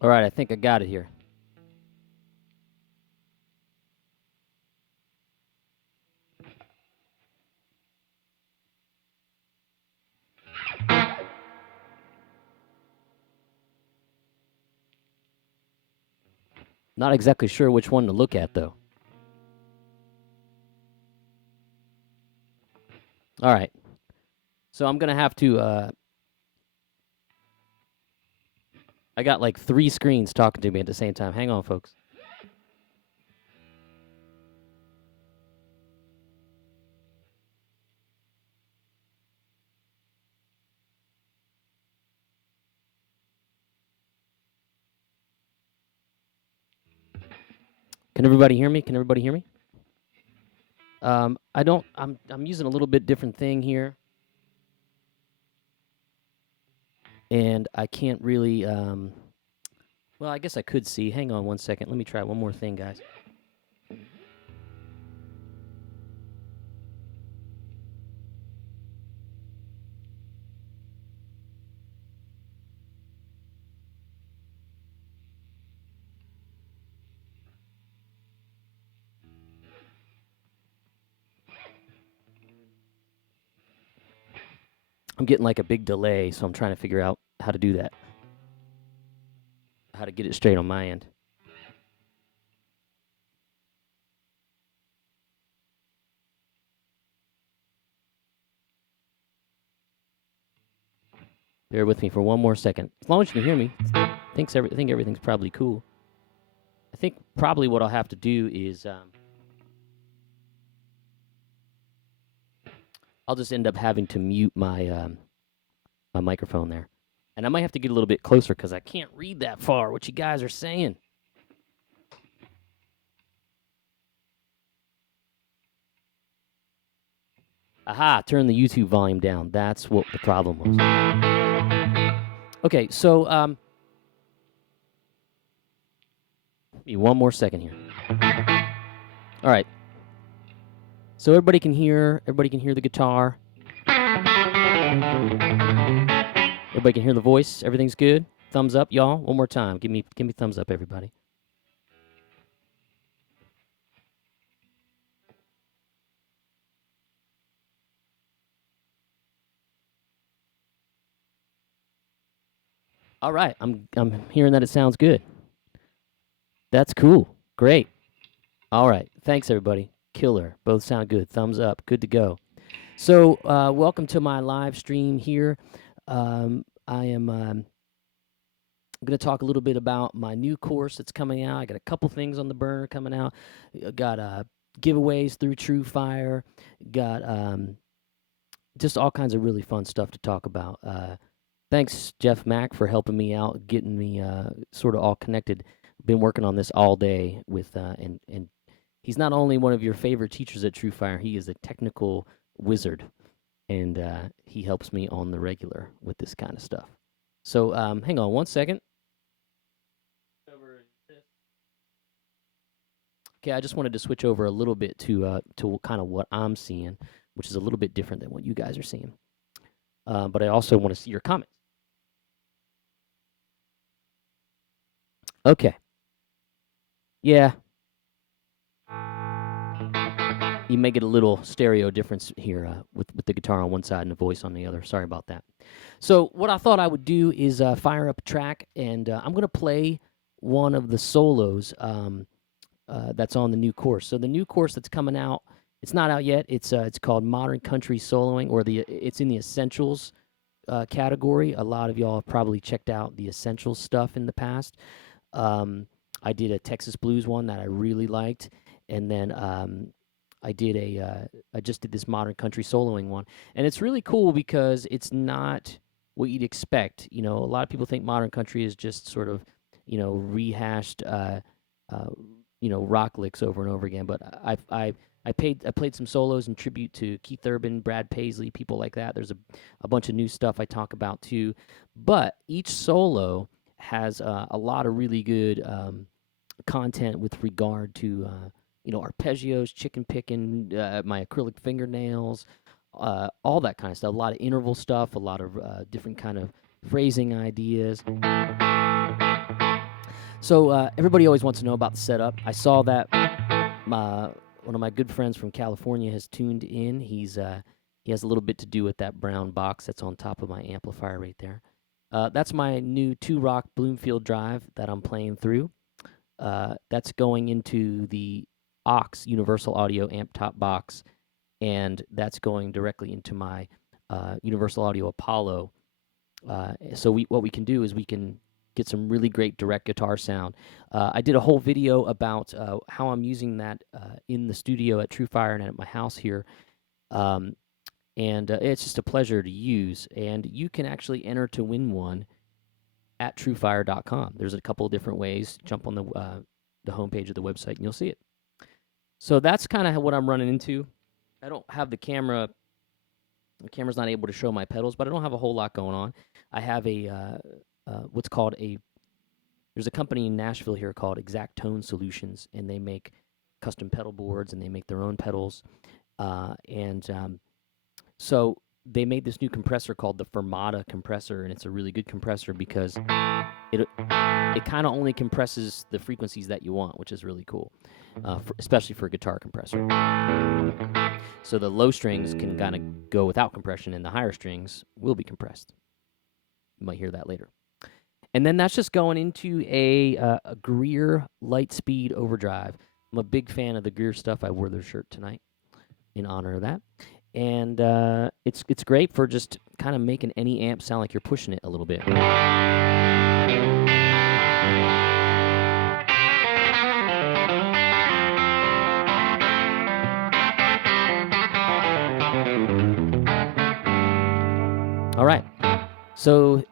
All right, I think I got it here. Not exactly sure which one to look at, though. All right. So I'm going to have to. I got like 3 screens talking to me at the same time. Hang on, folks. Can everybody hear me? Can everybody hear me? I don't. I'm using a little bit different thing here, and I can't really. Well, I guess I could see. Hang on one second. Let me try one more thing, guys. I'm getting like a big delay, so I'm trying to figure out how to do that. How to get it straight on my end. Bear with me for one more second. As long as you can hear me, I think everything's probably cool. I think probably what I'll have to do is I'll just end up having to mute my my microphone there, and I might have to get a little bit closer because I can't read that far. What you guys are saying? Aha! Turn the YouTube volume down. That's what the problem was. Okay, so give me one more second here. All right. So everybody can hear the guitar. Everybody can hear the voice. Everything's good. Thumbs up, y'all. One more time. Give me thumbs up, everybody. All right. I'm hearing that it sounds good. That's cool. Great. All right. Thanks, everybody. Killer. Both sound good. Thumbs up. Good to go. So, welcome to my live stream here. I am going to talk a little bit about my new course that's coming out. I got a couple things on the burner coming out. Got giveaways through TrueFire. Got just all kinds of really fun stuff to talk about. Thanks, Jeff Mack, for helping me out, getting me sort of all connected. Been working on this all day with and he's not only one of your favorite teachers at TrueFire, he is a technical wizard, and he helps me on the regular with this kind of stuff. So hang on one second. Okay, I just wanted to switch over a little bit to kind of what I'm seeing, which is a little bit different than what you guys are seeing. But I also want to see your comments. Okay. Yeah. You may get a little stereo difference here with the guitar on one side and the voice on the other. Sorry about that. So what I thought I would do is fire up a track, and I'm going to play one of the solos that's on the new course. So the new course that's coming out, it's not out yet. It's called Modern Country Soloing, or it's in the Essentials category. A lot of y'all have probably checked out the Essentials stuff in the past. I did a Texas Blues one that I really liked, and then I just did this Modern Country Soloing one, and it's really cool because it's not what you'd expect. You know, a lot of people think Modern Country is just sort of, rehashed, rock licks over and over again. But I played some solos in tribute to Keith Urban, Brad Paisley, people like that. There's a bunch of new stuff I talk about too, but each solo has a lot of really good content with regard to arpeggios, chicken picking, my acrylic fingernails, all that kind of stuff. A lot of interval stuff, a lot of different kind of phrasing ideas. So everybody always wants to know about the setup. I saw that one of my good friends from California has tuned in. He has a little bit to do with that brown box that's on top of my amplifier right there. That's my new 2-rock Bloomfield drive that I'm playing through. That's going into the aux Universal Audio amp top box, and that's going directly into my Universal Audio Apollo. So what we can do is we can get some really great direct guitar sound. I did a whole video about how I'm using that in the studio at TrueFire and at my house here. And it's just a pleasure to use. And you can actually enter to win one at TrueFire.com. There's a couple of different ways. Jump on the homepage of the website and you'll see it. So that's kind of what I'm running into. I don't have the camera. The camera's not able to show my pedals, but I don't have a whole lot going on. I have a what's called there's a company in Nashville here called Exact Tone Solutions, and they make custom pedal boards and they make their own pedals. So they made this new compressor called the Fermata compressor, and it's a really good compressor because it kind of only compresses the frequencies that you want, which is really cool, especially for a guitar compressor. So the low strings can kind of go without compression, and the higher strings will be compressed. You might hear that later. And then that's just going into a Greer Lightspeed overdrive. I'm a big fan of the Greer stuff. I wore their shirt tonight in honor of that. And it's great for just kind of making any amp sound like you're pushing it a little bit. All right. So,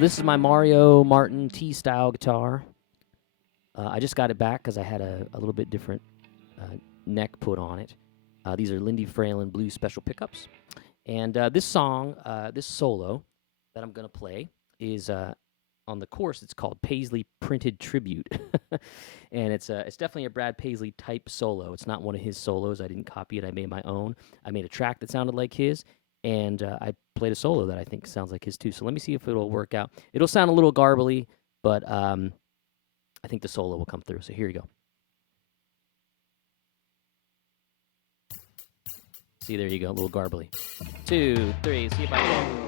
this is my Mario Martin T-style guitar. I just got it back because I had a little bit different neck put on it. These are Lindy Fralin Blue Special Pickups. And this song, this solo that I'm going to play is on the course. It's called Paisley Printed Tribute. And it's definitely a Brad Paisley type solo. It's not one of his solos. I didn't copy it. I made my own. I made a track that sounded like his. And I played a solo that I think sounds like his too. So let me see if it'll work out. It'll sound a little garbly, but I think the solo will come through. So here you go. See, there you go, a little garbly. 2, 3, see if I can.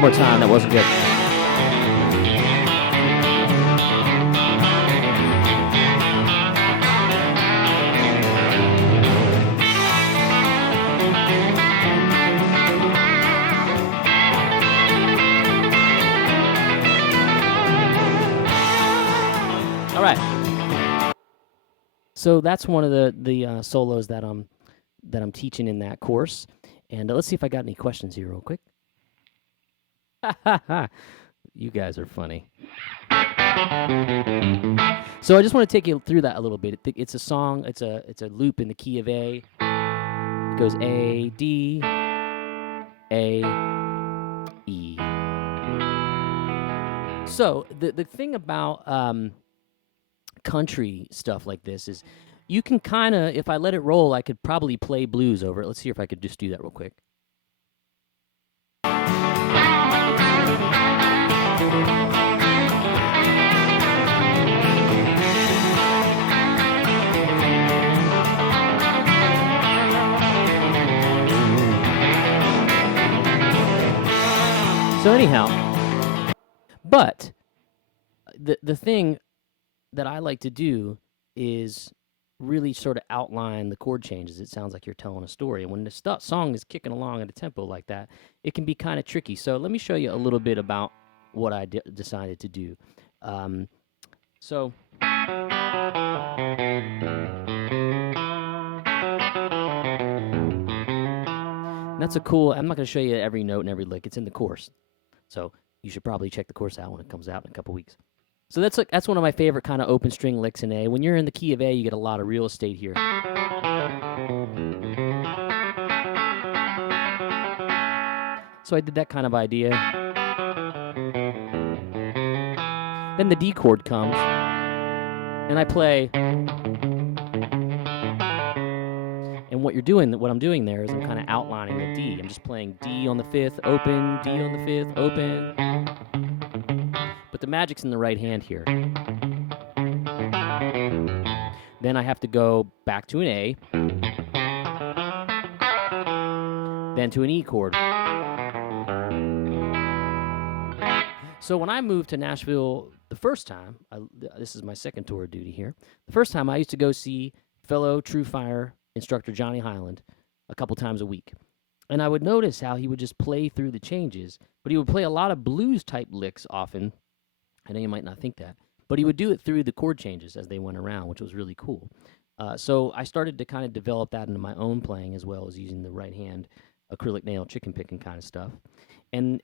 More time, that wasn't good. All right. So that's one of the solos that I'm teaching in that course, and let's see if I got any questions here real quick. You guys are funny. So I just want to take you through that a little bit. It's a song. It's a loop in the key of A. It goes A, D, A, E. So the thing about country stuff like this is you can kind of, if I let it roll, I could probably play blues over it. Let's see if I could just do that real quick. So anyhow, but the thing that I like to do is really sort of outline the chord changes. It sounds like you're telling a story. And when the song is kicking along at a tempo like that, it can be kind of tricky. So let me show you a little bit about what I decided to do. That's a cool, I'm not going to show you every note and every lick. It's in the course. So you should probably check the course out when it comes out in a couple weeks. So that's one of my favorite kind of open string licks in A. When you're in the key of A, you get a lot of real estate here. So I did that kind of idea. Then the D chord comes, and I play. And what I'm doing there is I'm kind of outlining the D. I'm just playing D on the 5th, open, D on the 5th, open. But the magic's in the right hand here. Then I have to go back to an A, then to an E chord. So when I moved to Nashville the first time, this is my second tour of duty here. The first time I used to go see fellow TrueFire instructor Johnny Highland a couple times a week. And I would notice how he would just play through the changes, but he would play a lot of blues-type licks often. I know you might not think that, but he would do it through the chord changes as they went around, which was really cool. So I started to kind of develop that into my own playing as well as using the right hand acrylic nail chicken picking kind of stuff. And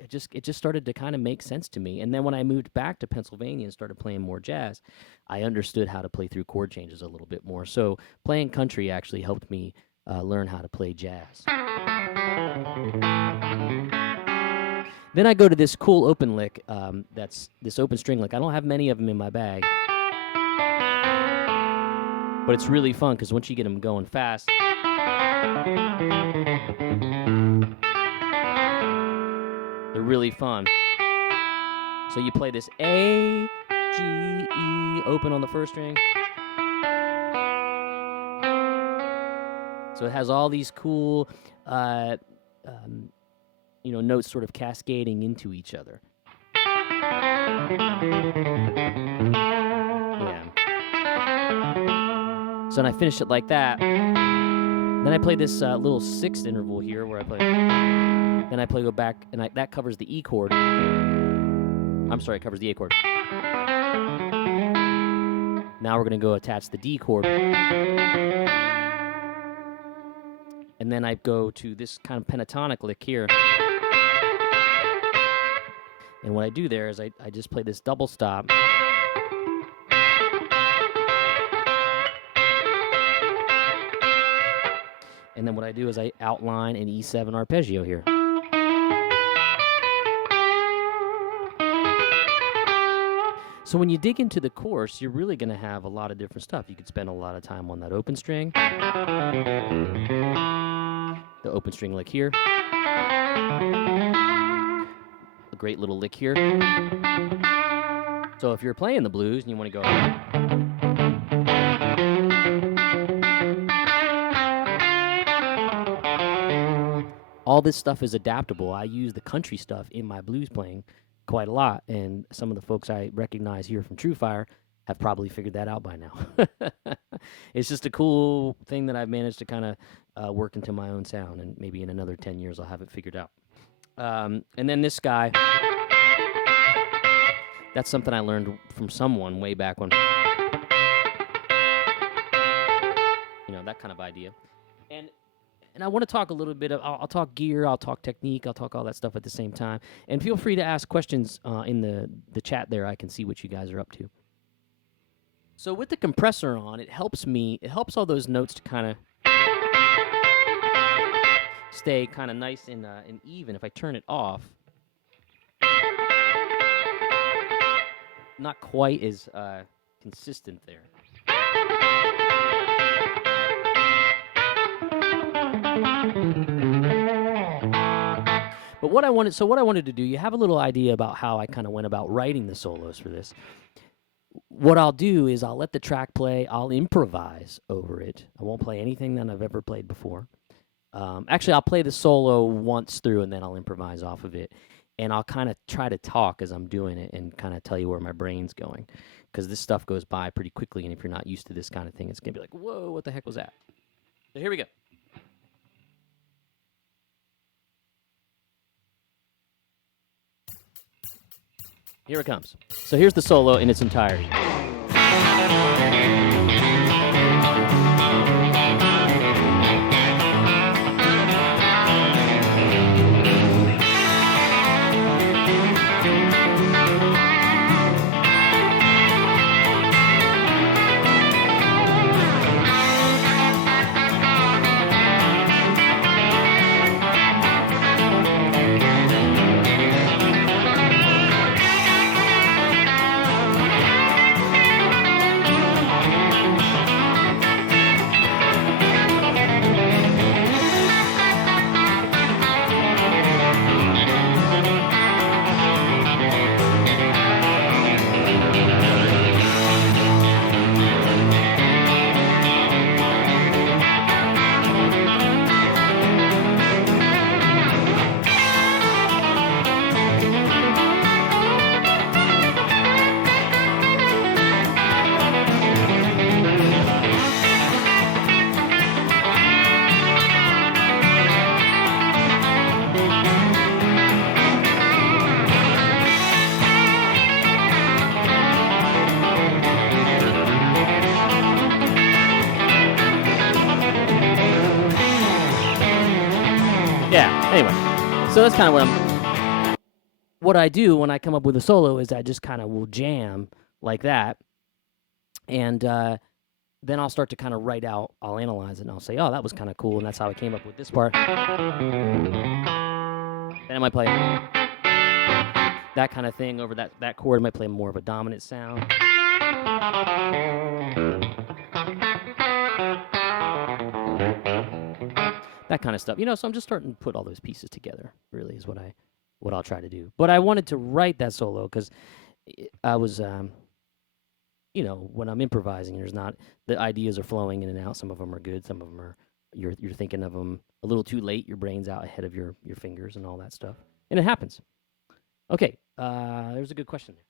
it just started to kind of make sense to me. And then when I moved back to Pennsylvania and started playing more jazz, I understood how to play through chord changes a little bit more. So playing country actually helped me learn how to play jazz. Then I go to this cool open lick, that's this open string lick. I don't have many of them in my bag, but it's really fun because once you get them going fast, they're really fun. So you play this A, G, E, open on the first string. So it has all these cool, notes sort of cascading into each other. Yeah. So then I finish it like that. Then I play this little sixth interval here where I play. Then I go back, and that covers the E chord. I'm sorry, it covers the A chord. Now we're going to go attach the D chord. And then I go to this kind of pentatonic lick here. And what I do there is I just play this double stop. And then what I do is I outline an E7 arpeggio here. So when you dig into the course, you're really going to have a lot of different stuff. You could spend a lot of time on that open string. The open string lick here. A great little lick here. So if you're playing the blues and you want to go... all this stuff is adaptable. I use the country stuff in my blues playing quite a lot, and some of the folks I recognize here from TrueFire have probably figured that out by now. It's just a cool thing that I've managed to kind of work into my own sound, and maybe in another 10 years I'll have it figured out. And then this guy, that's something I learned from someone way back when, that kind of idea. And I want to talk a little bit of, I'll talk gear, I'll talk technique, I'll talk all that stuff at the same time. And feel free to ask questions in the chat there. I can see what you guys are up to. So with the compressor on, it helps all those notes to kind of stay kind of nice and even. If I turn it off, not quite as consistent there. But what I wanted to do, you have a little idea about how I kind of went about writing the solos for this. What I'll do is I'll let the track play. I'll improvise over it. I won't play anything that I've ever played before. Actually, I'll play the solo once through, and then I'll improvise off of it. And I'll kind of try to talk as I'm doing it and kind of tell you where my brain's going. Because this stuff goes by pretty quickly, and if you're not used to this kind of thing, it's going to be like, whoa, what the heck was that? So here we go. Here it comes. So here's the solo in its entirety. So that's kind of what I do when I come up with a solo is I just kind of will jam like that, and then I'll start to kind of write out. I'll analyze it and I'll say, oh, that was kind of cool, and that's how I came up with this part. Then I might play that kind of thing over that chord. I might play more of a dominant sound. That kind of stuff, so I'm just starting to put all those pieces together. Really, is what I'll try to do. But I wanted to write that solo because I was, when I'm improvising, the ideas are flowing in and out. Some of them are good, some of them are you're thinking of them a little too late. Your brain's out ahead of your fingers and all that stuff, and it happens. Okay, there's a good question there.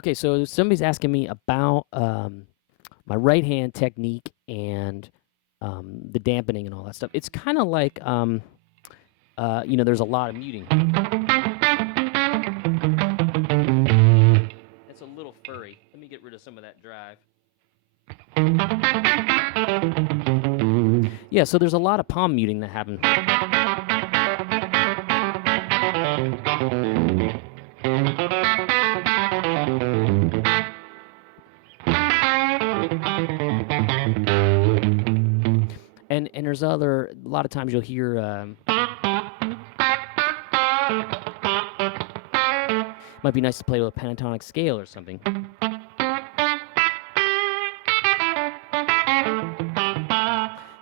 Okay, so somebody's asking me about my right hand technique and the dampening and all that stuff. It's kind of like, there's a lot of muting. It's a little furry. Let me get rid of some of that drive. Yeah, so there's a lot of palm muting that happens. And there's a lot of times you'll hear, might be nice to play with a pentatonic scale or something.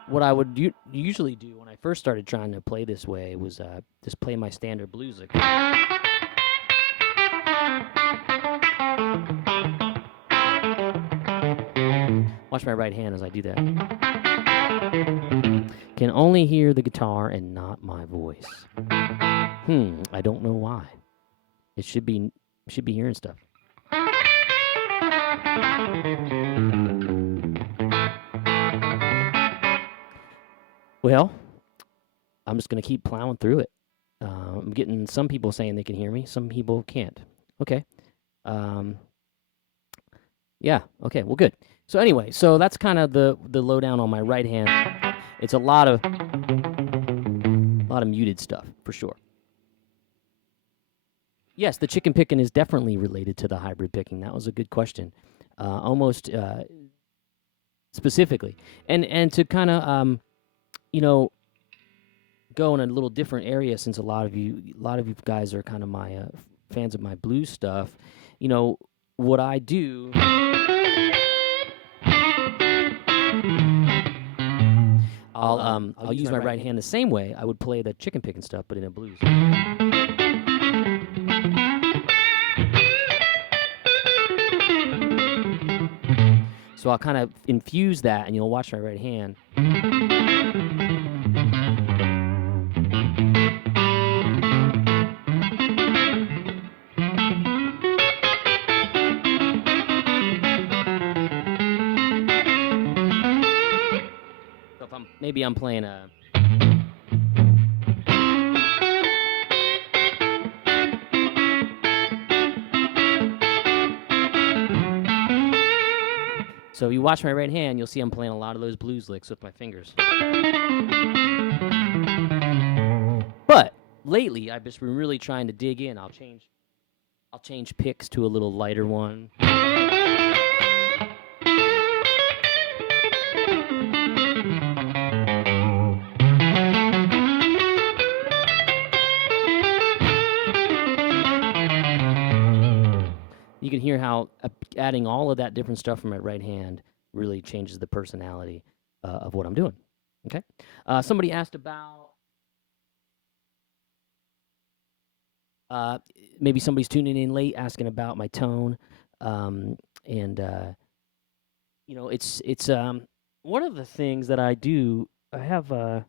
What I would usually do when I first started trying to play this way was just play my standard blues lick. Watch my right hand as I do that. Can only hear the guitar and not my voice. I don't know why. It should be hearing stuff. Well, I'm just going to keep plowing through it. I'm getting some people saying they can hear me. Some people can't. Okay. Yeah. Okay. Well, good. So anyway, that's kind of the lowdown on my right hand. It's a lot of muted stuff for sure. Yes, the chicken picking is definitely related to the hybrid picking. That was a good question. Almost specifically, and to kind of go in a little different area, since a lot of you guys are kind of my fans of my blues stuff. What I do. I'll use my right hand the same way I would play the chicken picking stuff, but in a blues. So I'll kind of infuse that, and you'll watch my right hand. Maybe I'm playing a... So if you watch my right hand, you'll see I'm playing a lot of those blues licks with my fingers. But lately, I've just been really trying to dig in. I'll change picks to a little lighter one. You can hear how adding all of that different stuff from my right hand really changes the personality of what I'm doing. Okay? Somebody asked about... maybe somebody's tuning in late asking about my tone. It's one of the things that I do. I have a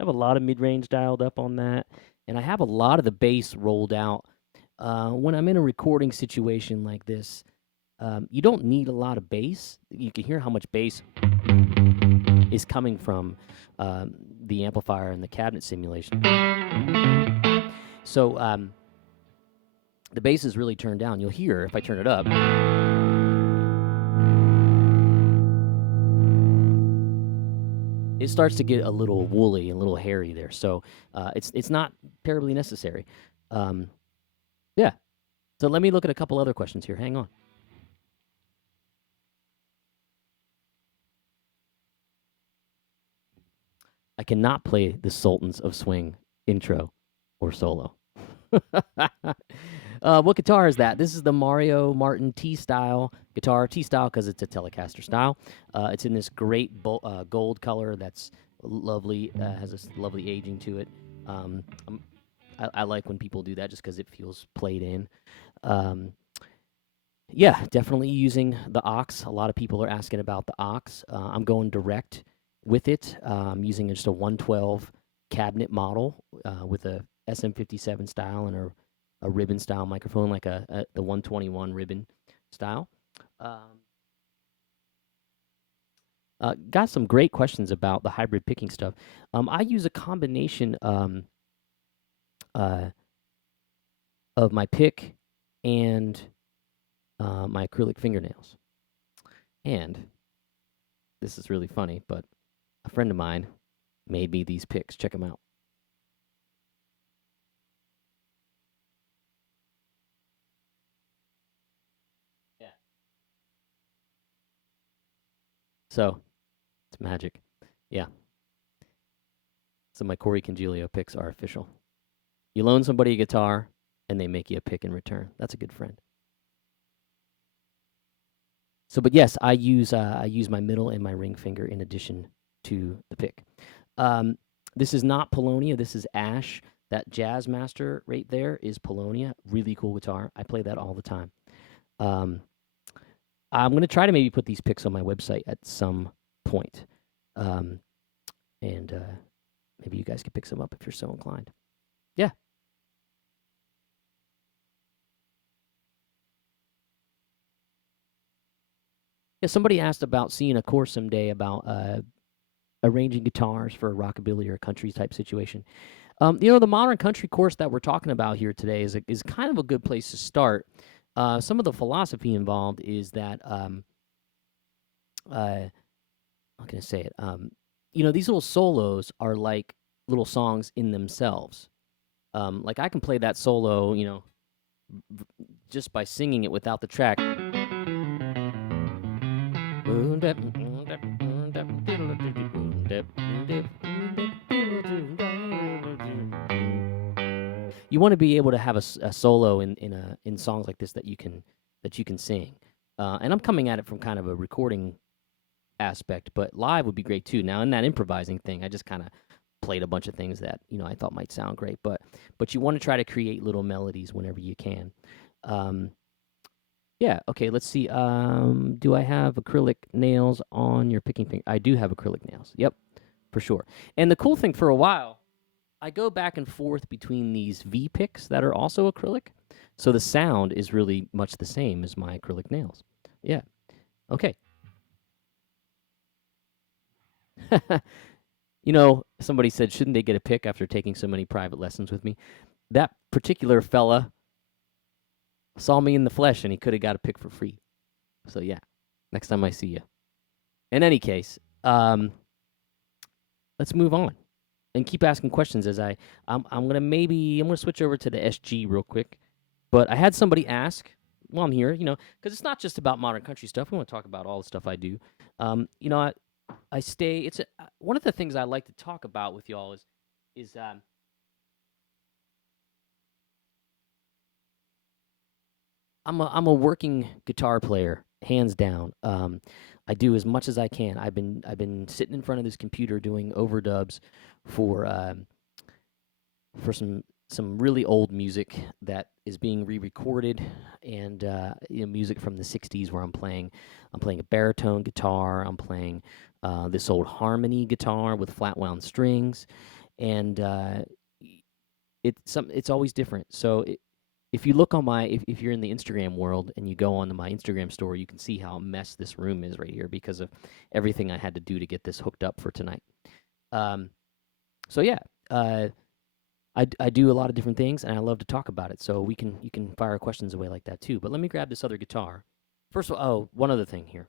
lot of mid-range dialed up on that, and I have a lot of the bass rolled out. When I'm in a recording situation like this, you don't need a lot of bass. You can hear how much bass is coming from the amplifier and the cabinet simulation. So the bass is really turned down. You'll hear if I turn it up. it starts to get a little woolly and a little hairy there. So it's not terribly necessary. Um, yeah. So let me look at a couple other questions here. Hang on. I cannot play the Sultans of Swing intro or solo. What guitar is that? This is the Mario Martin T style guitar. T style because it's a Telecaster style. It's in this great gold color that's lovely. Has this lovely aging to it. I like when people do that just because it feels played in. Um, yeah, definitely using the aux. A lot of people are asking about the aux. I'm going direct with it. I'm using just a 112 cabinet model with a SM57 style and a ribbon style microphone, like the 121 ribbon style. Um, got some great questions about the hybrid picking stuff. I use a combination uh, of my pick and my acrylic fingernails. And this is really funny, but a friend of mine made me these picks. Check them out. Yeah. So it's magic. Yeah. So my Corey Congilio picks are official. You loan somebody a guitar, and they make you a pick in return. That's a good friend. So, but yes, I use my middle and my ring finger in addition to the pick. Um, this is not Polonia. This is Ash. That Jazz Master right there is Polonia. Really cool guitar. I play that all the time. Um, I'm gonna try to maybe put these picks on my website at some point, um, and maybe you guys can pick some up if you're so inclined. Yeah. Yeah. Somebody asked about seeing a course someday about arranging guitars for a rockabilly or a country type situation. The modern country course that we're talking about here today is kind of a good place to start. Some of the philosophy involved is that how can I say it? These little solos are like little songs in themselves. Like I can play that solo, just by singing it without the track. You want to be able to have a solo in songs like this that you can sing. And I'm coming at it from kind of a recording aspect, but live would be great too. Now in that improvising thing, I just kind of played a bunch of things that I thought might sound great, but you want to try to create little melodies whenever you can. Um, yeah. Okay. Let's see. Do I have acrylic nails on your picking finger? I do have acrylic nails. Yep, for sure. And the cool thing, for a while, I go back and forth between these V picks that are also acrylic, so the sound is really much the same as my acrylic nails. Yeah. Okay. Somebody said, shouldn't they get a pick after taking so many private lessons with me? That particular fella saw me in the flesh and he could have got a pick for free. So, yeah, next time I see you. In any case, let's move on and keep asking questions as I'm gonna switch over to the SG real quick. But I had somebody ask while I'm here, because it's not just about modern country stuff. We want to talk about all the stuff I do. I stay. One of the things I like to talk about with y'all is I'm a working guitar player, hands down. I do as much as I can. I've been sitting in front of this computer doing overdubs for for some really old music that is being re-recorded, and music from the '60s where I'm playing a baritone guitar. I'm playing this old harmony guitar with flat wound strings, and it's always different. So if you look on if you're in the Instagram world and you go onto my Instagram story, you can see how a mess this room is right here because of everything I had to do to get this hooked up for tonight. Um, so yeah, I do a lot of different things and I love to talk about it. So you can fire questions away like that too. But let me grab this other guitar. First of all, one other thing here.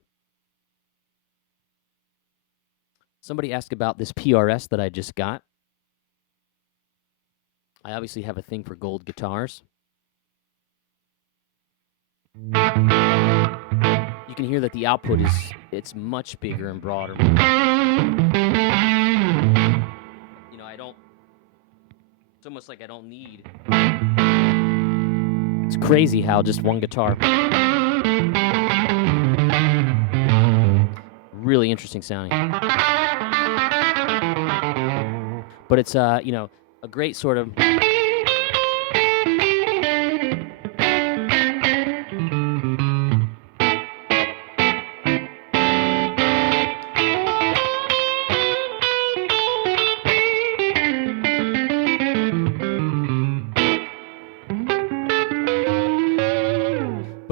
Somebody asked about this PRS that I just got. I obviously have a thing for gold guitars. You can hear that the output it's much bigger and broader. You know, I don't. It's almost like I don't need. It's crazy how just one guitar. Really interesting sounding. But it's you know, a great sort of. But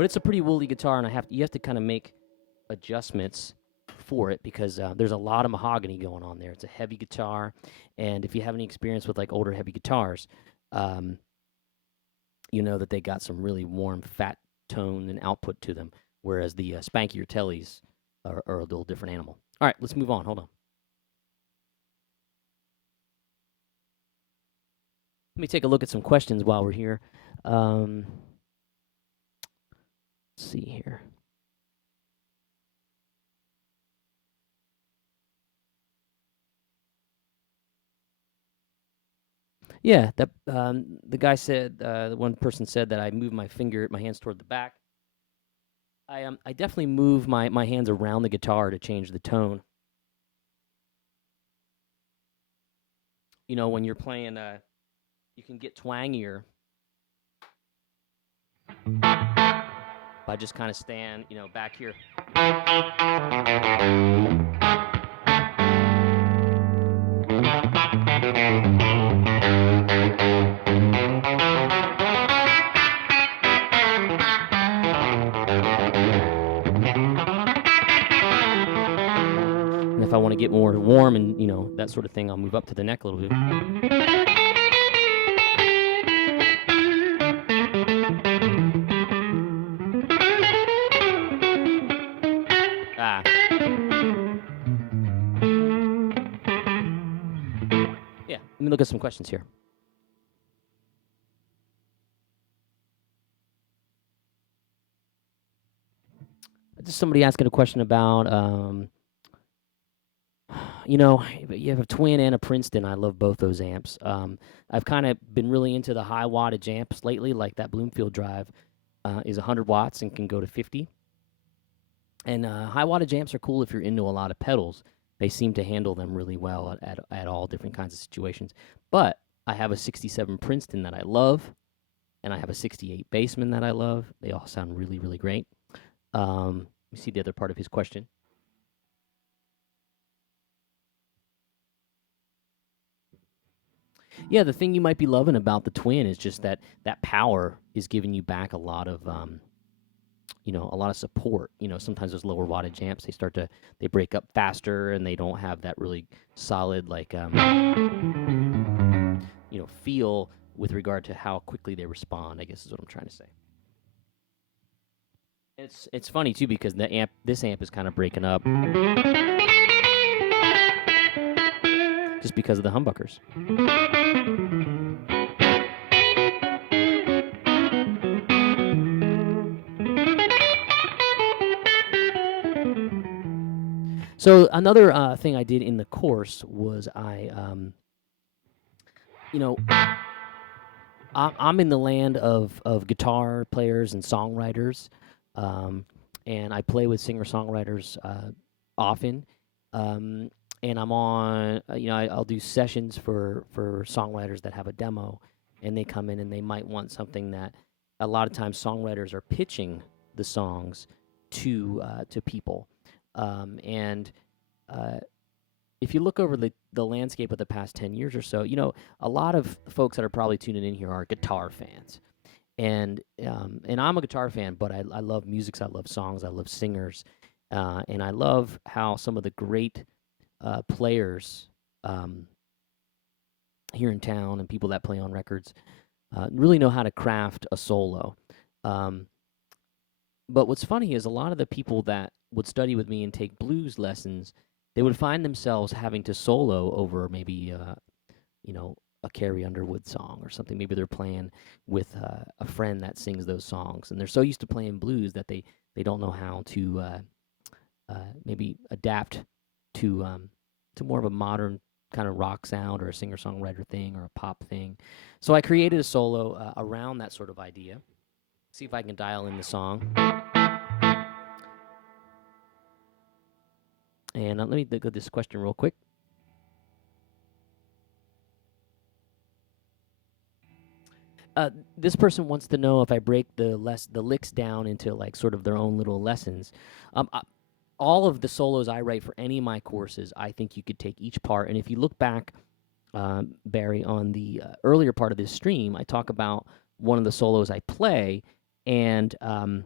it's a pretty woolly guitar, and you have to kind of make adjustments for it because there's a lot of mahogany going on there. It's a heavy guitar, and if you have any experience with like older heavy guitars, you know that they got some really warm, fat tone and output to them, whereas the spankier tellies are a little different animal. All right, let's move on. Hold on. Let me take a look at some questions while we're here. Let's see here. Yeah, that the guy said the one person said that I move my hands toward the back. I definitely move my hands around the guitar to change the tone. You know, when you're playing, you can get twangier by just kind of stand, you know, back here. And if I want to get more warm and, you know, that sort of thing, I'll move up to the neck a little bit. Yeah, let me look at some questions here. Just somebody asking a question about, you know, you have a Twin and a Princeton. I love both those amps. I've kind of been really into the high wattage amps lately, like that Bloomfield Drive is 100 watts and can go to 50. And high wattage amps are cool if you're into a lot of pedals. They seem to handle them really well at all different kinds of situations. But I have a 67 Princeton that I love, and I have a 68 Bassman that I love. They all sound really, really great. Let me see the other part of his question. Yeah, the thing you might be loving about the Twin is just that power is giving you back a lot of, you know, a lot of support. You know, sometimes those lower wattage amps, they break up faster and they don't have that really solid, like, you know, feel with regard to how quickly they respond, I guess is what I'm trying to say. It's funny, too, because this amp is kind of breaking up just because of the humbuckers. So another thing I did in the course was you know, I'm in the land of guitar players and songwriters, and I play with singer-songwriters often. And I'm on, you know, I'll do sessions for songwriters that have a demo, and they come in and they might want something that a lot of times songwriters are pitching the songs to people. And if you look over the landscape of the past 10 years or so, you know, a lot of folks that are probably tuning in here are guitar fans. And I'm a guitar fan, but I love music, I love songs, I love singers, and I love how some of the great players here in town and people that play on records really know how to craft a solo. But what's funny is a lot of the people that would study with me and take blues lessons they would find themselves having to solo over maybe a Carrie Underwood song or something. Maybe they're playing with a friend that sings those songs, and they're so used to playing blues that they don't know how to maybe adapt to more of a modern kind of rock sound or a singer-songwriter thing or a pop thing. So I created a solo around that sort of idea. See if I can dial in the song. And let me go this question real quick. This person wants to know if I break the licks down into like sort of their own little lessons. All of the solos I write for any of my courses, I think you could take each part. And if you look back, Barry, on the earlier part of this stream, I talk about one of the solos I play and how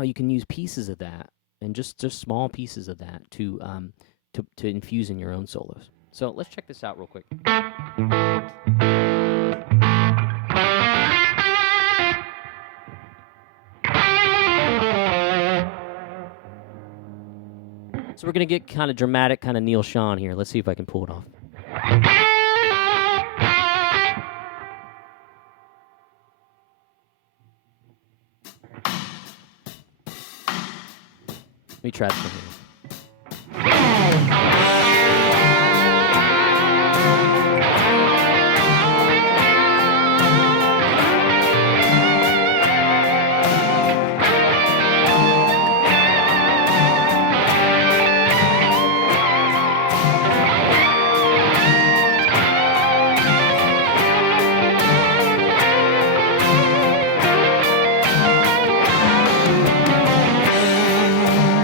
you can use pieces of that and just small pieces of that to infuse in your own solos. So let's check this out real quick. So we're going to get kind of dramatic, kind of Neil Schon here. Let's see if I can pull it off. Let me try this one here.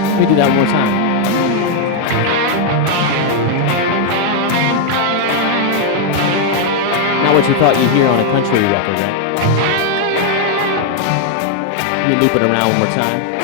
Let me do that one more time. Not what you thought you'd hear on a country record, right? Let me loop it around one more time.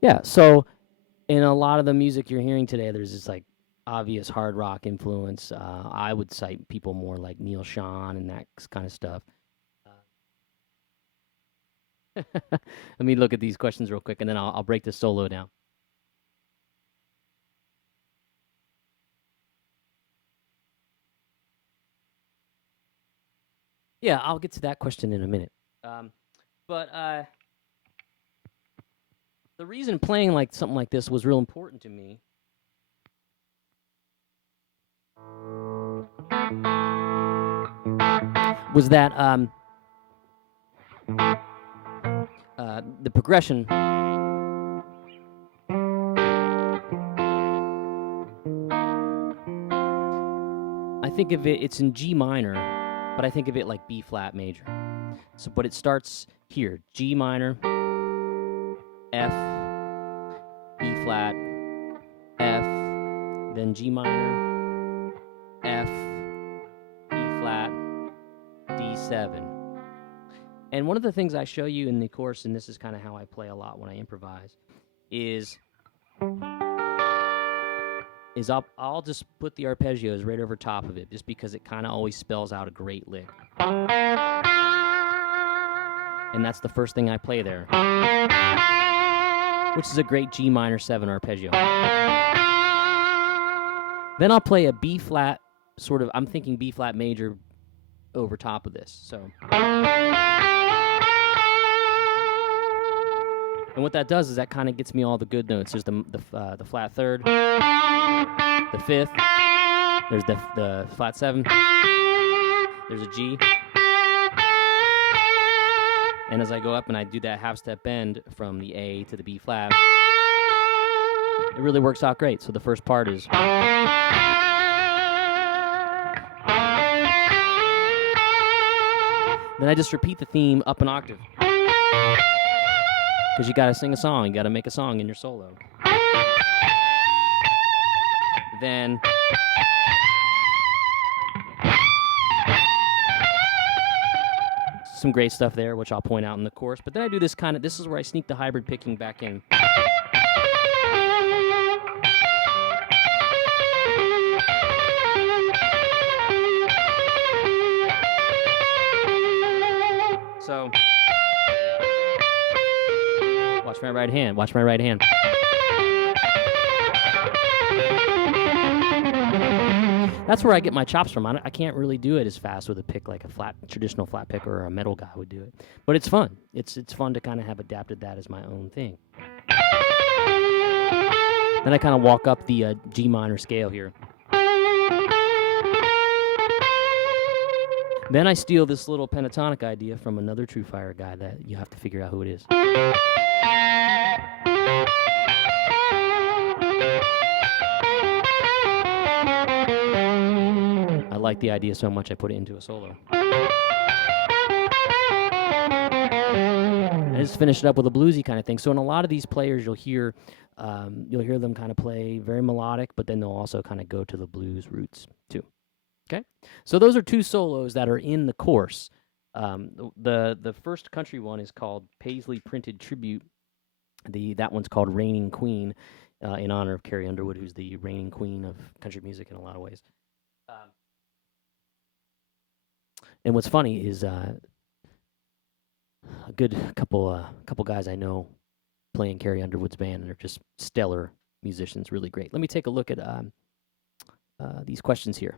Yeah, so in a lot of the music you're hearing today, there's this like obvious hard rock influence. I would cite people more like Neil Schon and that kind of stuff. Let me look at these questions real quick, and then I'll break this solo down. Yeah, I'll get to that question in a minute. But the reason playing like something like this was real important to me was that the progression I think of it's in G minor, but I think of it like B flat major. So, but it starts here, G minor, F, B flat, F, then G minor, F, E flat, D7. And one of the things I show you in the course, and this is kind of how I play a lot when I improvise, is I'll just put the arpeggios right over top of it, just because it kind of always spells out a great lick. And that's the first thing I play there, which is a great G minor 7 arpeggio. Then I'll play a B flat, sort of, I'm thinking B flat major over top of this. So, and what that does is that kind of gets me all the good notes. There's the flat third, the fifth, there's the flat 7, there's a G. And as I go up and I do that half step bend from the A to the B flat, it really works out great. So the first part is, Then I just repeat the theme up an octave. Because you got to sing a song. You got to make a song in your solo. Then some great stuff there, which I'll point out in the chorus. But then I do this this is where I sneak the hybrid picking back in. So, watch my right hand. Watch my right hand. That's where I get my chops from. I can't really do it as fast with a pick like a traditional flat pick or a metal guy would do it. But it's fun. It's fun to kind of have adapted that as my own thing. Then I kind of walk up the G minor scale here. Then I steal this little pentatonic idea from another TrueFire guy that you have to figure out who it is. I like the idea so much I put it into a solo. I just finished it up with a bluesy kind of thing. So in a lot of these players, you'll hear them kind of play very melodic, but then they'll also kind of go to the blues roots too. Okay, so those are two solos that are in the course. The first country one is called Paisley Printed Tribute. That one's called Reigning Queen, in honor of Carrie Underwood, who's the reigning queen of country music in a lot of ways. And what's funny is a good couple guys I know play in Carrie Underwood's band, and they're just stellar musicians, really great. Let me take a look at these questions here.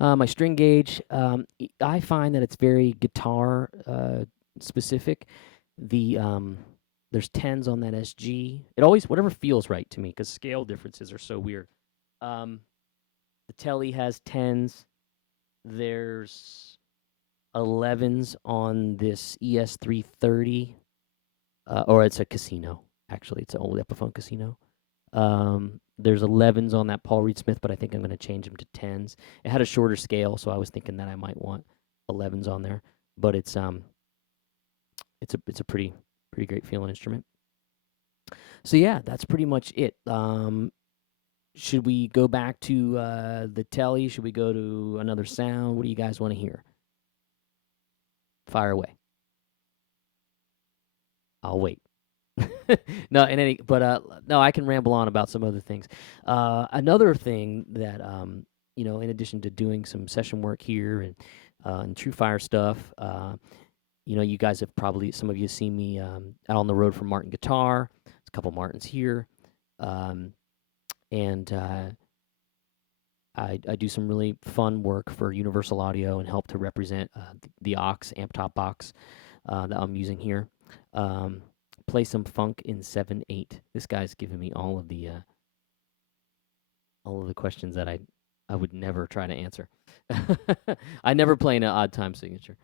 My string gauge, I find that it's very guitar specific. There's 10s on that SG. It always, whatever feels right to me, because scale differences are so weird. The Telly has 10s. There's 11s on this ES330, or it's a Casino, actually. It's an old Epiphone Casino. There's 11s on that Paul Reed Smith, but I think I'm going to change them to 10s. It had a shorter scale, so I was thinking that I might want 11s on there. But it's a pretty great feeling instrument. So yeah, that's pretty much it. Should we go back to the Telly? Should we go to another sound? What do you guys want to hear? Fire away. I'll wait. No, I can ramble on about some other things. Another thing that in addition to doing some session work here and TrueFire stuff, you guys have probably, some of you have seen me out on the road for Martin Guitar. There's a couple Martins here, and I do some really fun work for Universal Audio and help to represent the aux amp top box that I'm using here. Play some funk in 7/8. This guy's giving me all of the questions that I would never try to answer. I never play in an odd time signature.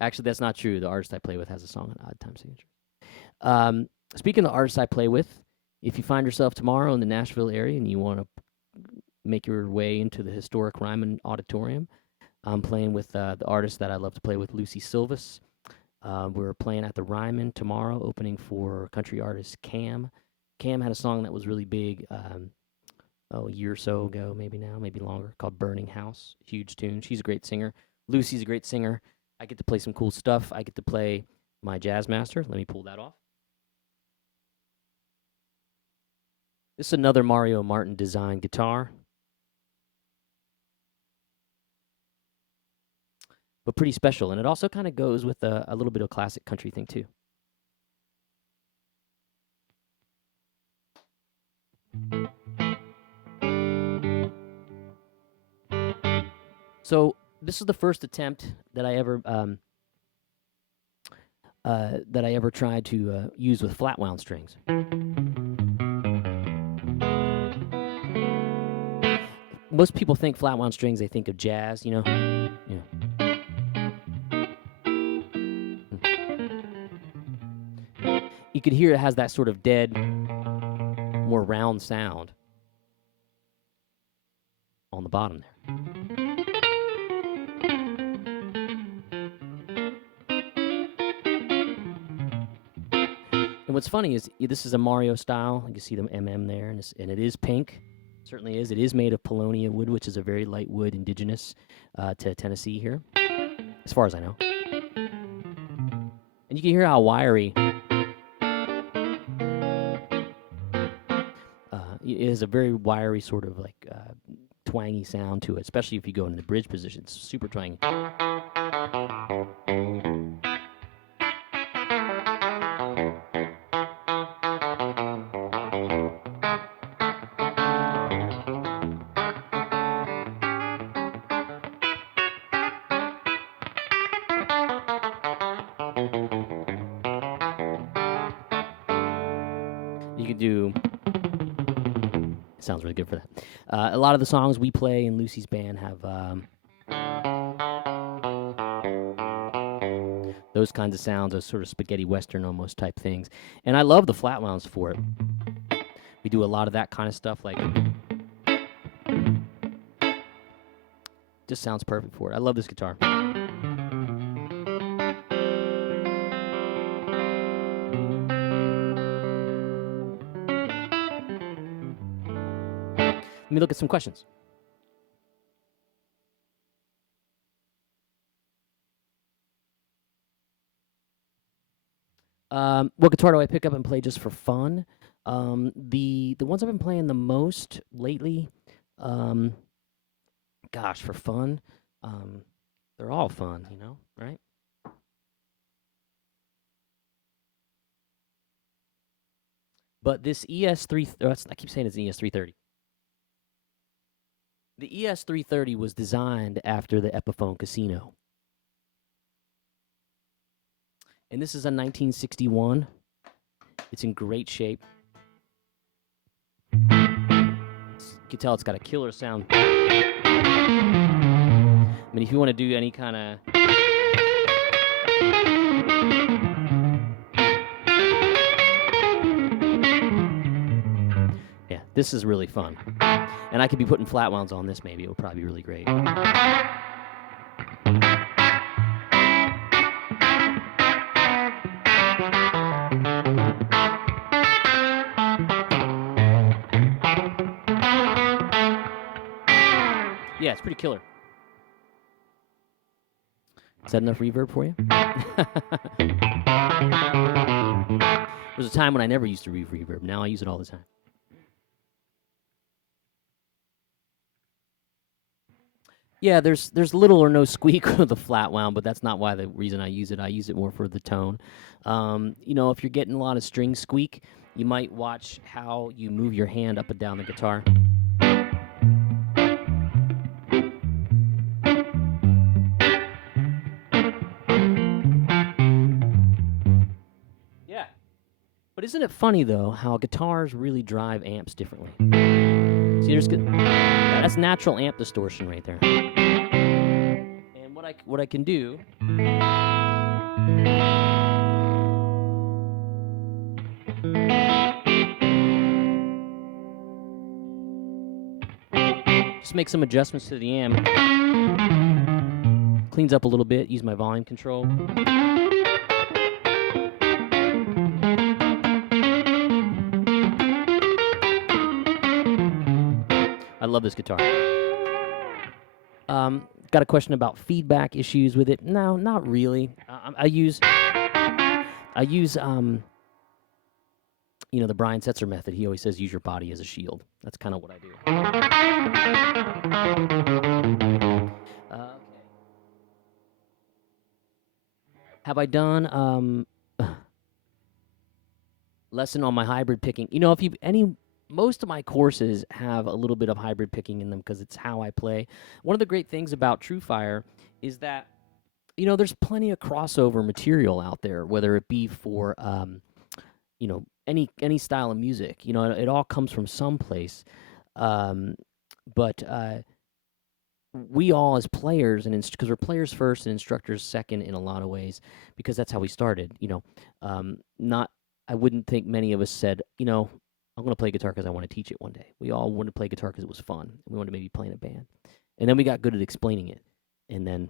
Actually, that's not true. The artist I play with has a song in odd time signature. Speaking of artists I play with, if you find yourself tomorrow in the Nashville area and you want to make your way into the historic Ryman Auditorium, I'm playing with the artist that I love to play with, Lucy Silvas. We're playing at the Ryman tomorrow, opening for country artist Cam. Cam had a song that was really big a year or so ago, maybe now, maybe longer, called Burning House. Huge tune. She's a great singer. Lucy's a great singer. I get to play some cool stuff. I get to play my Jazz Master. Let me pull that off. This is another Mario Martin design guitar. But pretty special, and it also kind of goes with a little bit of classic country thing too. So this is the first attempt that I ever tried to use with flat wound strings. Most people think flat wound strings, they think of jazz, Yeah. You could hear it has that sort of dead, more round sound. on the bottom there. And what's funny is this is a Mario style. You can see the MM there, and it is pink. Certainly is. It is made of paulownia wood, which is a very light wood indigenous to Tennessee here, as far as I know. And you can hear how wiry. It has a very wiry sort of like twangy sound to it, especially if you go into the bridge position. It's super twangy. You could do. Sounds really good for that. A lot of the songs we play in Lucy's band have those kinds of sounds, those sort of spaghetti western almost type things. And I love the flat wounds for it. We do a lot of that kind of stuff, like just sounds perfect for it. I love this guitar. Let me look at some questions. What guitar do I pick up and play just for fun? The ones I've been playing the most lately, gosh, for fun, they're all fun, you know, right? But this ES3, I keep saying it's an ES330. The ES330 was designed after the Epiphone Casino. And this is a 1961. It's in great shape. You can tell it's got a killer sound. I mean, if you want to do any kind of... Yeah, this is really fun. And I could be putting flat wounds on this, maybe. It would probably be really great. Yeah, it's pretty killer. Is that enough reverb for you? There was a time when I never used to reverb. Now I use it all the time. Yeah, there's little or no squeak with the flat wound, but that's not why the reason I use it. I use it more for the tone. You know, if you're getting a lot of string squeak, you might watch how you move your hand up and down the guitar. Yeah. But isn't it funny, though, how guitars really drive amps differently? See, that's natural amp distortion right there. And what I can do just make some adjustments to the amp. Cleans up a little bit, use my volume control. I love this guitar. Got a question about feedback issues with it. No, not really. I use you know, the Brian Setzer method. He always says use your body as a shield. That's kind of what I do. Okay. Have I done lesson on my hybrid picking? You know, most of my courses have a little bit of hybrid picking in them because it's how I play. One of the great things about TrueFire is that, you know, there's plenty of crossover material out there, whether it be for, you know, any style of music. You know, it all comes from someplace. But we all as players, and because we're players first and instructors second in a lot of ways, because that's how we started. You know, I wouldn't think many of us said, you know, I'm going to play guitar because I want to teach it one day. We all wanted to play guitar because it was fun. We wanted to maybe play in a band. And then we got good at explaining it. And then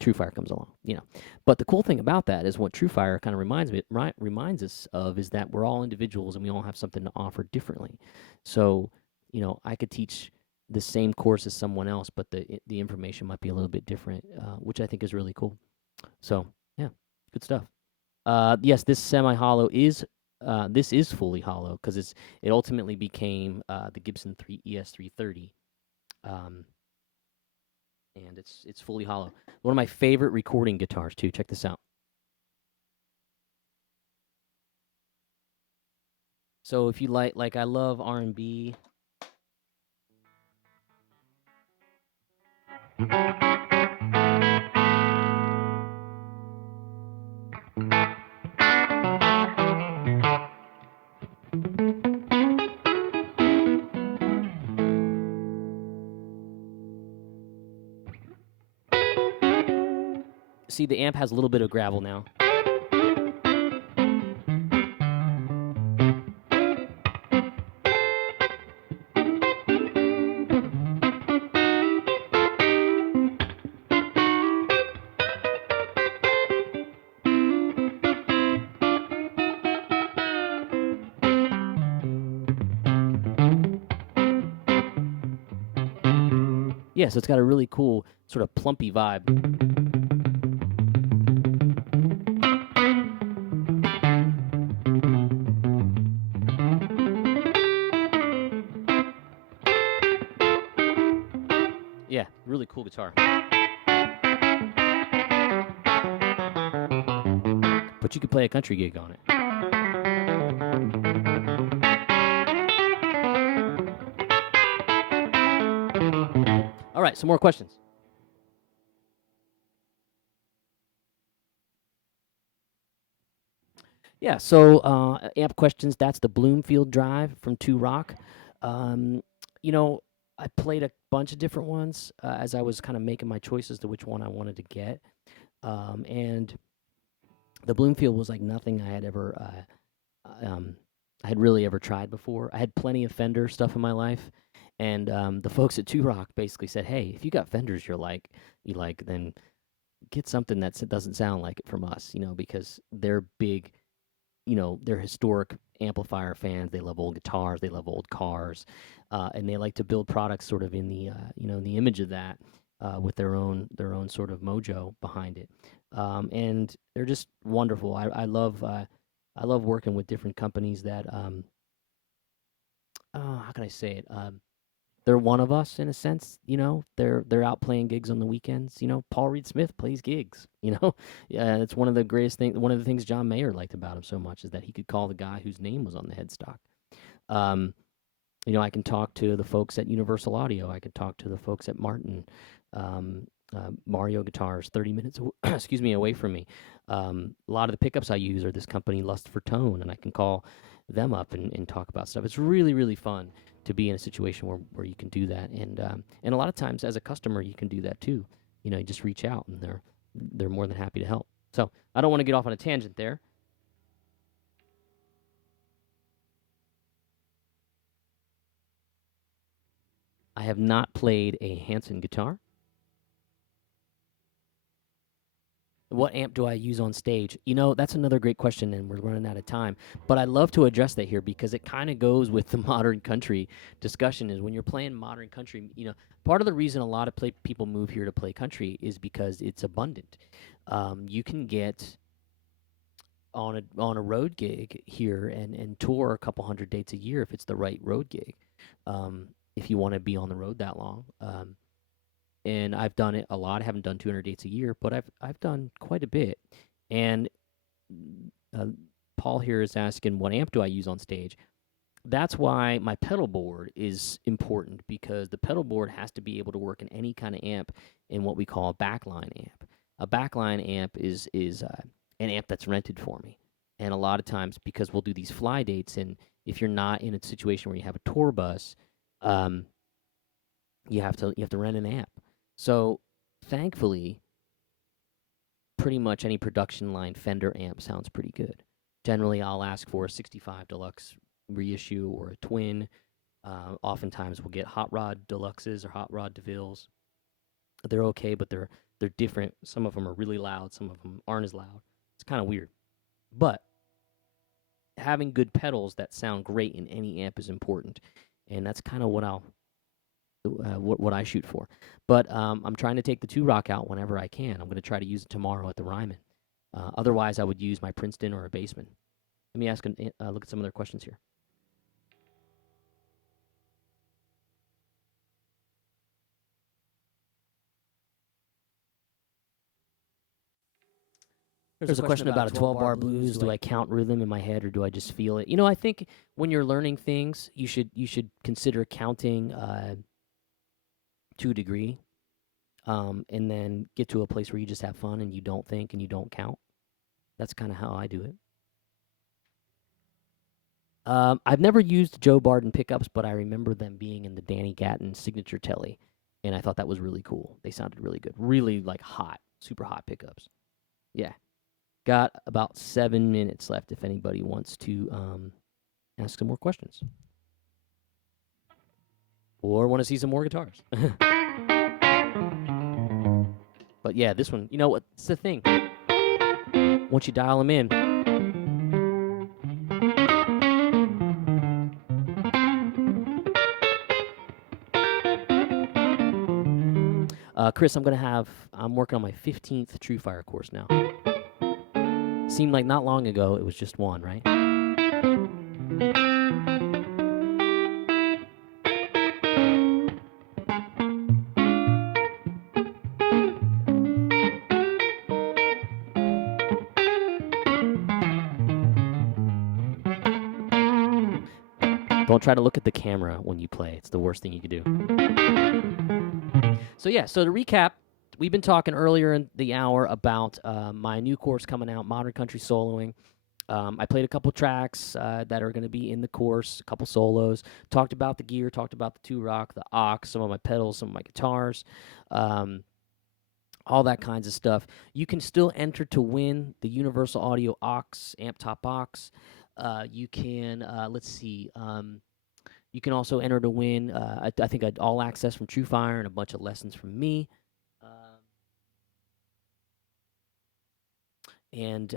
TrueFire comes along, you know. But the cool thing about that is what TrueFire kind of reminds us of is that we're all individuals and we all have something to offer differently. So, you know, I could teach the same course as someone else, but the information might be a little bit different, which I think is really cool. So, yeah, good stuff. Yes, this semi-hollow is this is fully hollow because it ultimately became the Gibson 3 ES330, um, and it's fully hollow. One of my favorite recording guitars too. Check this out. So if you like I love R&B. See, the amp has a little bit of gravel now. Yeah, so it's got a really cool sort of plumpy vibe. Yeah, really cool guitar. But you could play a country gig on it. All right, some more questions. Yeah, so amp questions. That's the Bloomfield Drive from 2 Rock. Um, you know, I played a bunch of different ones as I was kind of making my choices to which one I wanted to get. And the Bloomfield was like nothing I had ever, I had really ever tried before. I had plenty of Fender stuff in my life. And the folks at 2 Rock basically said, hey, if you got Fenders you like, then get something that doesn't sound like it from us, you know, because they're big, you know, they're historic amplifier fans. They love old guitars. They love old cars, and they like to build products sort of in the you know, in the image of that, with their own sort of mojo behind it. And they're just wonderful. I love working with different companies that how can I say it? They're one of us in a sense, you know. They're out playing gigs on the weekends. You know, Paul Reed Smith plays gigs. You know, yeah, it's one of the greatest things. One of the things John Mayer liked about him so much is that he could call the guy whose name was on the headstock. Um, you know, I can talk to the folks at Universal Audio. I can talk to the folks at Martin. Mario Guitars, 30 minutes, excuse me, away from me. A lot of the pickups I use are this company, Lust for Tone, and I can call them up and talk about stuff. It's really, really fun to be in a situation where you can do that. And a lot of times as a customer, you can do that too. You know, you just reach out and they're more than happy to help. So I don't want to get off on a tangent there. I have not played a Hanson guitar. What amp do I use on stage? You know, that's another great question, and we're running out of time. But I'd love to address that here because it kind of goes with the modern country discussion. Is when you're playing modern country, you know, part of the reason a lot of people move here to play country is because it's abundant. You can get on a road gig here and tour a couple hundred dates a year if it's the right road gig. If you want to be on the road that long. And I've done it a lot. I haven't done 200 dates a year, but I've done quite a bit. And uh, Paul here is asking, what amp do I use on stage? That's why my pedal board is important because the pedal board has to be able to work in any kind of amp in what we call a backline amp. A backline amp is an amp that's rented for me. And a lot of times, because we'll do these fly dates, and if you're not in a situation where you have a tour bus, um, you have to rent an amp. So thankfully, pretty much any production line Fender amp sounds pretty good. Generally, I'll ask for a 65 Deluxe reissue or a twin. Oftentimes we'll get hot rod deluxes or hot rod DeVilles. They're okay, but they're different. Some of them are really loud. Some of them aren't as loud. It's kind of weird. But having good pedals that sound great in any amp is important, and that's kind of what what I shoot for. But I'm trying to take the 2-Rock out whenever I can. I'm going to try to use it tomorrow at the Ryman. Otherwise, I would use my Princeton or a Bassman. Let me look at some of their questions here. There's a question about a 12-bar blues. Do I count rhythm in my head or do I just feel it? I think when you're learning things, you should consider counting to a degree, and then get to a place where you just have fun and you don't think and you don't count. That's kind of how I do it. I've never used Joe Barden pickups, but I remember them being in the Danny Gatton signature telly, and I thought that was really cool. They sounded really good, really like hot, super hot pickups. Yeah. Got about 7 minutes left if anybody wants to ask some more questions. Or want to see some more guitars. But yeah, this one, it's the thing. Once you dial them in. Chris, I'm working on my 15th TrueFire course now. Seemed like not long ago it was just one, right? Don't try to look at the camera when you play. It's the worst thing you could do. So to recap, we've been talking earlier in the hour about my new course coming out, Modern Country Soloing. I played a couple tracks that are going to be in the course, a couple solos. Talked about the gear, talked about the 2-Rock, the aux, some of my pedals, some of my guitars, all that kinds of stuff. You can still enter to win the Universal Audio aux, amp top aux. You can, let's see, you can also enter to win, I think, all access from TrueFire and a bunch of lessons from me. And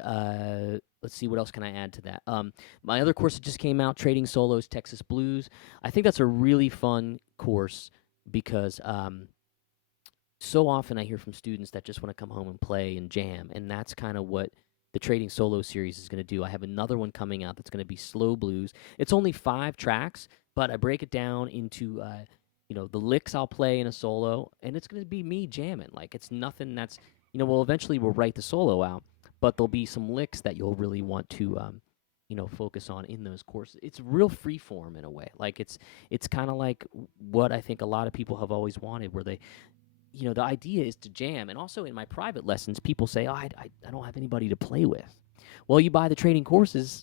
let's see, what else can I add to that? My other course that just came out, Trading Solos, Texas Blues. I think that's a really fun course because so often I hear from students that just want to come home and play and jam, and that's kind of what the Trading Solo series is going to do. I have another one coming out that's going to be slow blues. It's only 5 tracks, but I break it down into the licks I'll play in a solo, and it's going to be me jamming. Like, it's nothing that's eventually we'll write the solo out, but there'll be some licks that you'll really want to focus on in those courses. It's real free form in a way. Like, it's kind of like what I think a lot of people have always wanted, where they the idea is to jam. And also in my private lessons, people say, I don't have anybody to play with. Well, you buy the Trading course,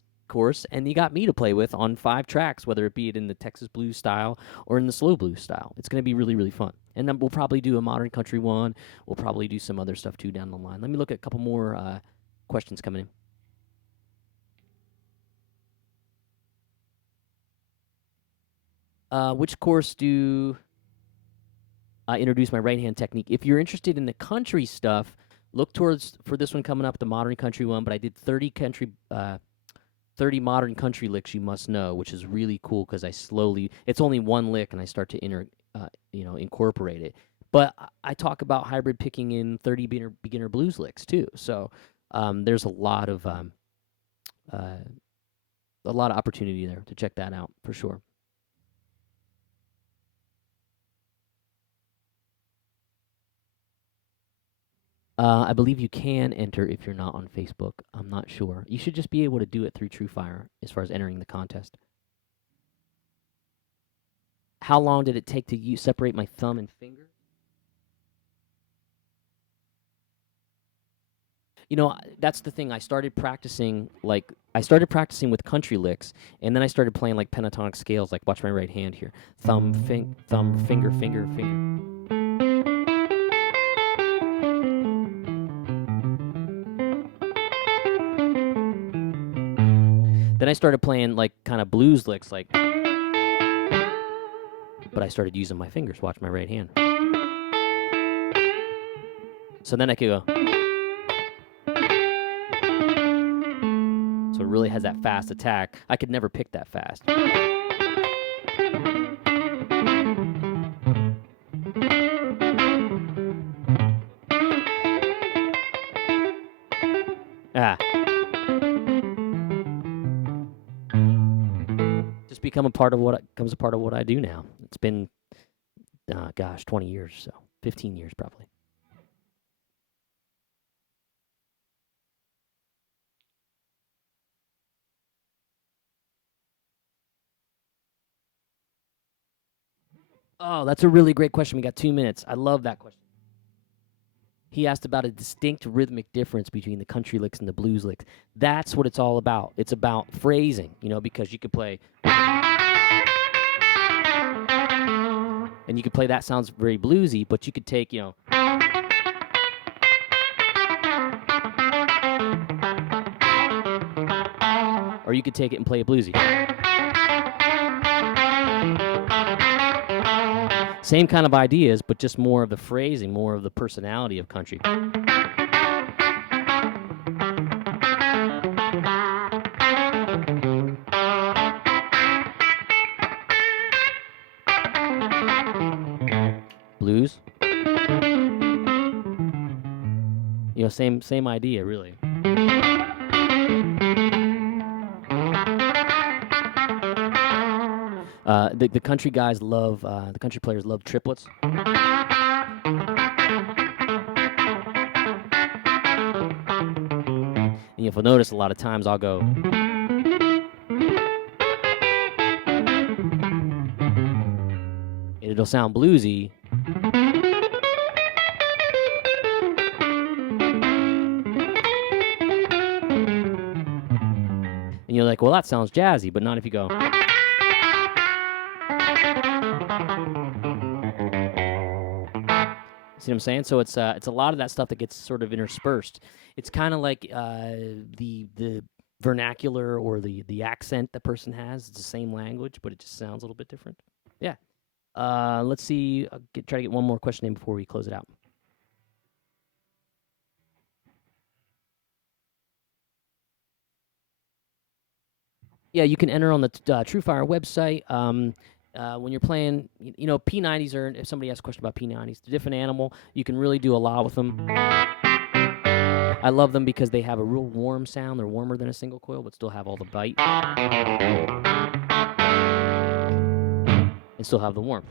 and you got me to play with on 5 tracks, whether it be in the Texas blues style or in the slow blues style. It's going to be really, really fun. And then we'll probably do a modern country one. We'll probably do some other stuff, too, down the line. Let me look at a couple more questions coming in. Which course do I introduce my right-hand technique? If you're interested in the country stuff, look towards, for this one coming up, the modern country one, but I did 30 modern country licks you must know, which is really cool because it's only one lick and I start to incorporate it. But I talk about hybrid picking in 30 beginner blues licks too. So there's a lot of opportunity there to check that out for sure. I believe you can enter if you're not on Facebook. I'm not sure. You should just be able to do it through TrueFire as far as entering the contest. How long did it take to separate my thumb and finger? That's the thing. I started practicing with country licks, and then I started playing like pentatonic scales. Like, watch my right hand here: thumb, finger, finger, finger. Then I started playing like kind of blues licks, like, but I started using my fingers. Watch my right hand. So then I could go. So it really has that fast attack. I could never pick that fast. Just become a part of what becomes a part of what I do now. It's been, 20 years, so 15 years probably. Oh, that's a really great question. We got 2 minutes. I love that question. He asked about a distinct rhythmic difference between the country licks and the blues licks. That's what it's all about. It's about phrasing, because you could play, and you could play that sounds very bluesy, but you could take, or you could take it and play it bluesy. Same kind of ideas, but just more of the phrasing, more of the personality of country. Blues. Same idea, really. The country guys love, the country players love triplets. And if you'll notice, a lot of times I'll go. It'll sound bluesy. And you're like, well, that sounds jazzy, but not if you go. See what I'm saying? So it's a lot of that stuff that gets sort of interspersed. It's kind of like the vernacular or the accent the person has. It's the same language, but it just sounds a little bit different. Yeah. Let's see. Try to get one more question in before we close it out. Yeah, you can enter on the TrueFire website. When you're playing, P90s are, if somebody asks a question about P90s, it's a different animal. You can really do a lot with them. I love them because they have a real warm sound. They're warmer than a single coil, but still have all the bite. And still have the warmth.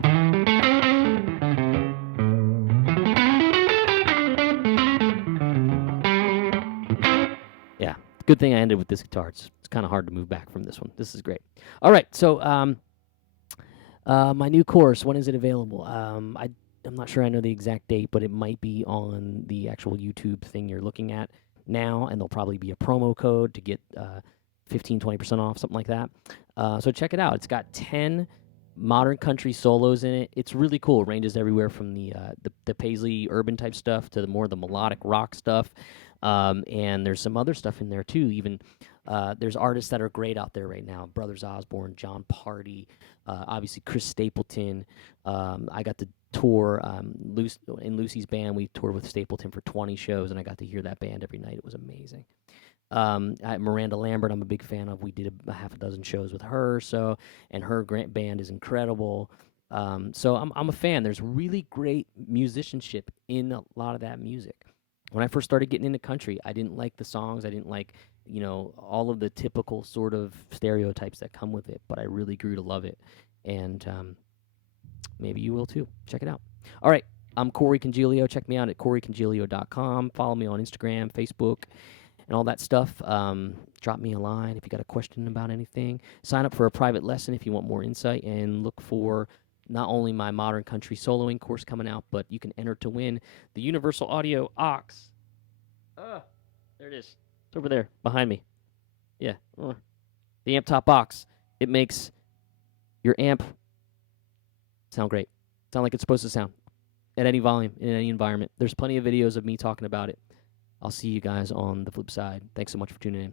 Yeah, good thing I ended with this guitar. It's kind of hard to move back from this one. This is great. All right, so my new course, when is it available? I'm not sure I know the exact date, but it might be on the actual YouTube thing you're looking at now, and there'll probably be a promo code to get 15-20% off, something like that. So check it out. It's got 10 modern country solos in it. It's really cool. It ranges everywhere from the Paisley urban type stuff to the melodic rock stuff. And there's some other stuff in there too. Even there's artists that are great out there right now. Brothers Osborne, John Party, obviously Chris Stapleton. I got to tour in Lucy's band. We toured with Stapleton for 20 shows, and I got to hear that band every night. It was amazing. Miranda Lambert, I'm a big fan of. We did a half a dozen shows with her, and her band is incredible. So I'm a fan. There's really great musicianship in a lot of that music. When I first started getting into country, I didn't like the songs. I didn't like, all of the typical sort of stereotypes that come with it, but I really grew to love it. And maybe you will too. Check it out. All right. I'm Corey Congilio. Check me out at CoreyCongilio.com. Follow me on Instagram, Facebook, and all that stuff. Drop me a line if you got a question about anything. Sign up for a private lesson if you want more insight, and look for not only my modern country soloing course coming out, but you can enter to win the Universal Audio aux. There it is. It's over there behind me. Yeah. The amp top aux. It makes your amp sound great. Sound like it's supposed to sound at any volume, in any environment. There's plenty of videos of me talking about it. I'll see you guys on the flip side. Thanks so much for tuning in.